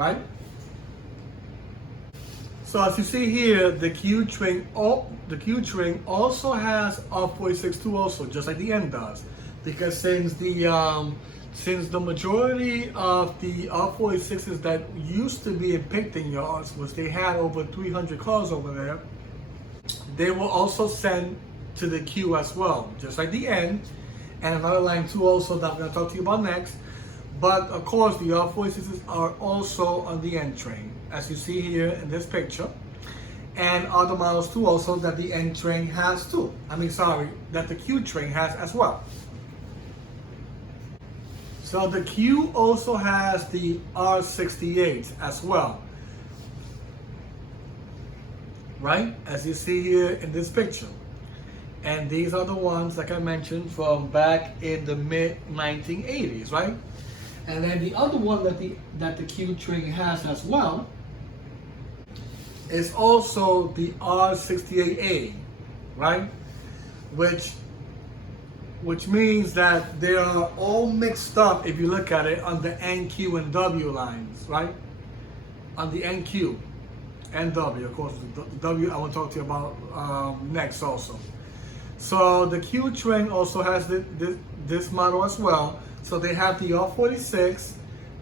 right? So as you see here, the Q train also has R46 too, also just like the N does, because since the majority of the R46s that used to be in Picton yards, which they had over 300 cars over there, they were also sent to the Q as well, just like the N, and another line too also that I'm going to talk to you about next. But of course, the R46s are also on the N train, as you see here in this picture, and other models too also that the N train has too. That the Q train has as well. So the Q also has the R68 as well, right? As you see here in this picture. And these are the ones, like I mentioned, from back in the mid-1980s, right? And then the other one that the Q train has as well is also the R68A, right? Which means that they are all mixed up, if you look at it, on the NQ and W lines, right? On the NQ and W, of course. The W I will talk to you about next also. So the Q train also has this model as well. So they have the R46,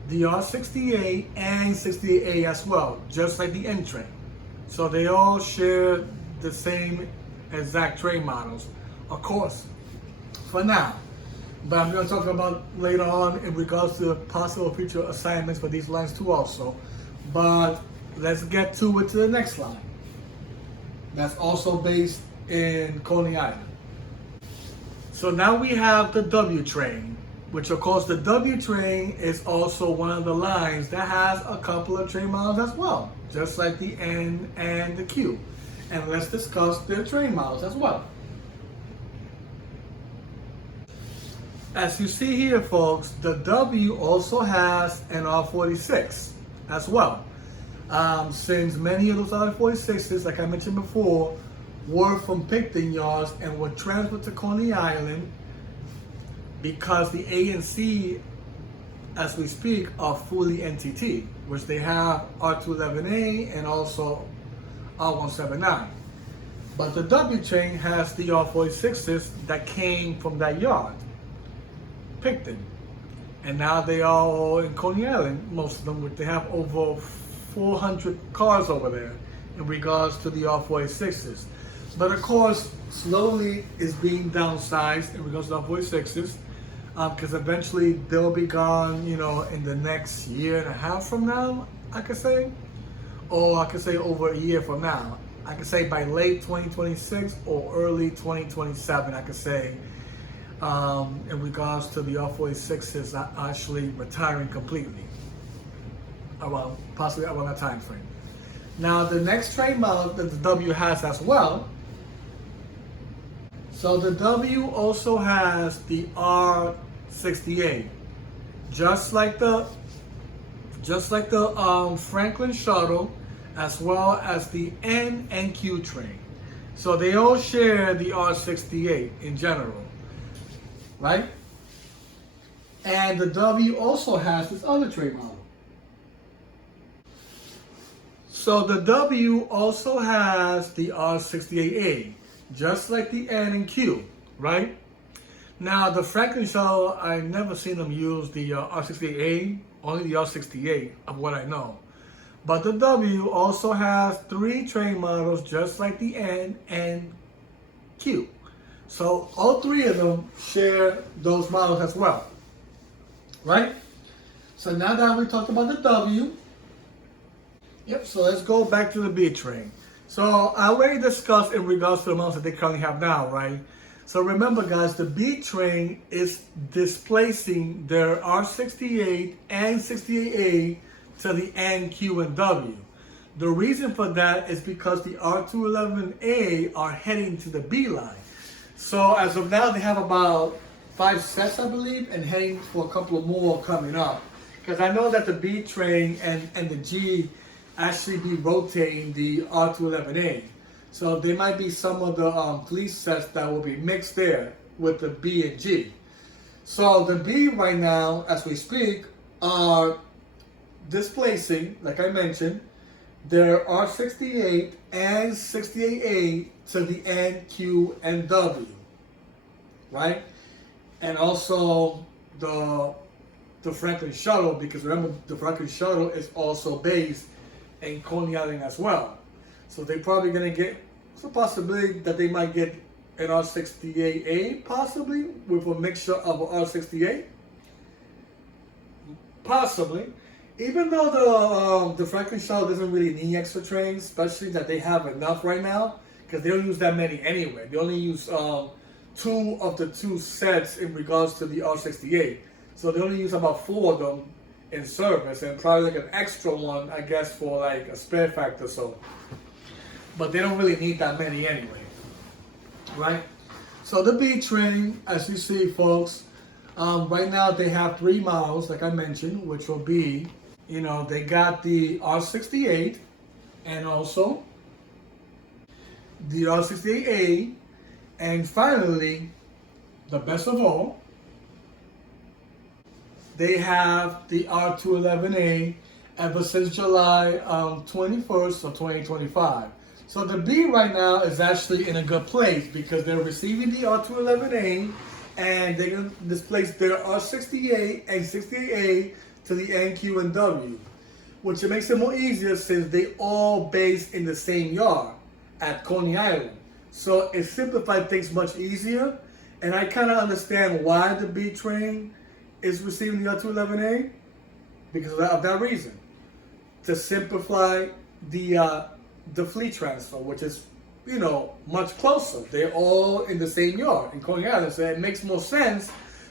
the R68, and 68A as well, just like the N train. So they all share the same exact train models, of course, for now. But I'm going to talk about later on in regards to possible future assignments for these lines too also. But let's get to the next line. That's also based in Coney Island. So now we have the W train, which of course the W train is also one of the lines that has a couple of train models as well, just like the N and the Q. And let's discuss their train models as well. As you see here, folks, the W also has an R46 as well. Since many of those R46s, like I mentioned before, were from Picton yards and were transferred to Coney Island because the A and C, as we speak, are fully NTT, which they have R211A and also R179. But the W train has the R46s that came from that yard, Picton. And now they are all in Coney Island, most of them. They have over 400 cars over there in regards to the R46s. But of course, slowly is being downsized in regards to the R46s, because eventually they'll be gone, in the next year and a half from now, I could say. Or I could say over a year from now. I could say by late 2026 or early 2027, I could say, in regards to the R46s actually retiring completely. Possibly around that time frame. Now the next train model that the W has as well. So the W also has the R68, just like the Franklin Shuttle, as well as the N and Q train. So they all share the R68 in general, right? And the W also has this other train model. So the W also has the R68A, just like the N and Q, right? Now the Franklin Shuttle, I've never seen them use the R68A, only the R68 of what I know. But the W also has 3 train models, just like the N and Q. So all 3 of them share those models as well, right? So now that we talked about the W, so let's go back to the B train. So I already discussed in regards to the models that they currently have now, right? So remember guys, the B train is displacing their R68 and 68A to the N, Q, and W. The reason for that is because the R211A are heading to the B line. So as of now, they have about 5 sets, I believe, and heading for a couple of more coming up. Because I know that the B train and the G actually be rotating the R211A. So there might be some of the police sets that will be mixed there with the B and G. So the B right now, as we speak, are displacing, like I mentioned, their R68 and 68A to the N, Q, and W, right? And also the Franklin Shuttle, because remember the Franklin Shuttle is also based in Coney Island as well. So they're probably gonna get, it's a possibility that they might get an R68A possibly with a mixture of an R68. Possibly. Even though the Franklin Shuttle doesn't really need extra trains, especially that they have enough right now, because they don't use that many anyway. They only use 2 of the 2 sets in regards to the R68. So they only use about 4 of them in service, and probably like an extra one, I guess, for like a spare factor. So, but they don't really need that many anyway, right? So the B train, as you see, folks, right now they have 3 models, like I mentioned, which will be, you know, they got the R68 and also the R68A, and finally, the best of all, they have the R211A ever since July 21st of 2025. So the B right now is actually in a good place because they're receiving the R211A and they're going to displace their R68 and 68A to the N, Q, and W, which makes it more easier since they all based in the same yard at Coney Island. So it simplified things much easier, and I kind of understand why the B train is receiving the R211A because of that reason, to simplify the fleet transfer, which is, you know, much closer. They're all in the same yard in Coney Island, so it makes more sense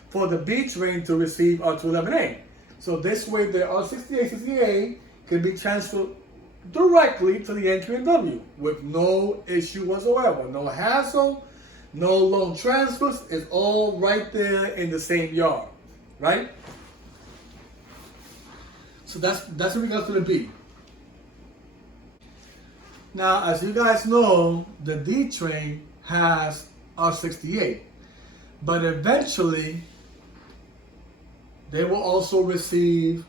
for the B train to receive R211A. So this way, the R68, 68 can be transferred directly to the N, Q, and W with no issue whatsoever, no hassle, no long transfers. It's all right there in the same yard, right? So that's in regards to the B. Now, as you guys know, the D train has R68, but eventually they will also receive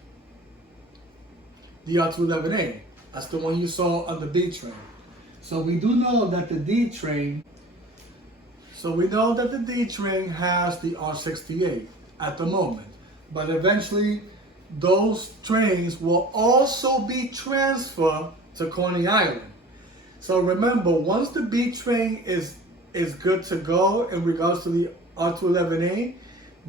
the R211A. That's the one you saw on the B train. So we do know that the D train, has the R68 at the moment, but eventually those trains will also be transferred to Coney Island. So remember, once the B train is good to go in regards to the R211A,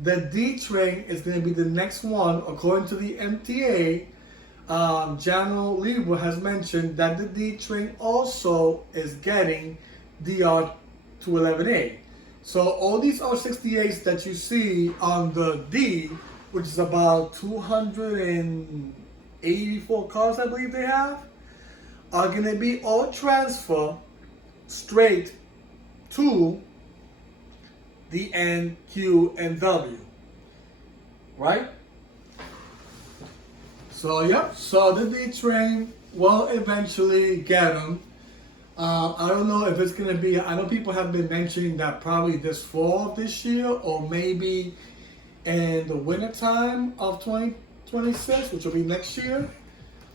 the D train is going to be the next one, according to the MTA. General Lieber has mentioned that the D train also is getting the R211A. So all these R68s that you see on the D, which is about 284 cars, I believe they have, are going to be all transferred straight to the N, Q, and W, right? So yeah, so the D train will eventually get them. I don't know if it's gonna be, I know people have been mentioning that probably this fall of this year or maybe in the winter time of 2026, which will be next year.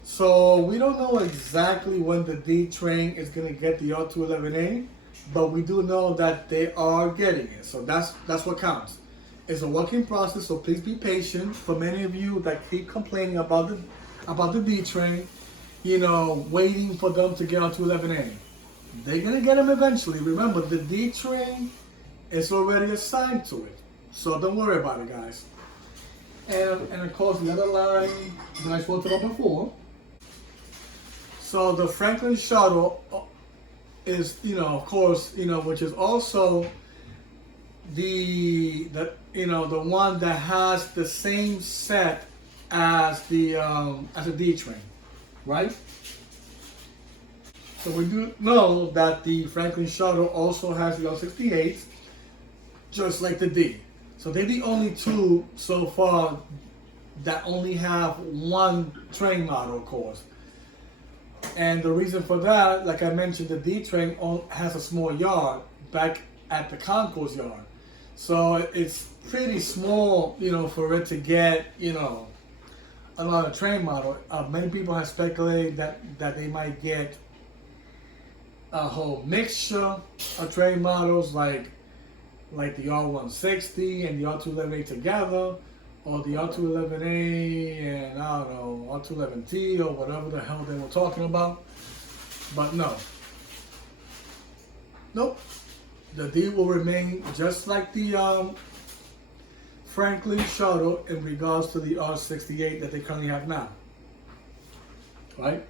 So we don't know exactly when the D train is gonna get the R211A, but we do know that they are getting it. So that's what counts. It's a working process, so please be patient. For many of you that keep complaining about the D train, you know, waiting for them to get R211A. They're gonna get them eventually. Remember, the D train is already assigned to it, so don't worry about it, guys. And of course, the other line that I spoke about before. So the Franklin Shuttle is, you know, of course, you know, which is also the one that has the same set as the D train, right? So we do know that the Franklin Shuttle also has the R68, just like the D. So they're the only two so far that only have one train model, of course. And the reason for that, like I mentioned, the D train has a small yard back at the concourse yard. So it's pretty small, you know, for it to get, you know, another train model. Many people have speculated that they might get a whole mixture of train models like the R160 and the R211A together, or the R211A and I don't know, R211T or whatever the hell they were talking about. But no. Nope. The D will remain just like the Franklin Shuttle in regards to the R68 that they currently have now. Right?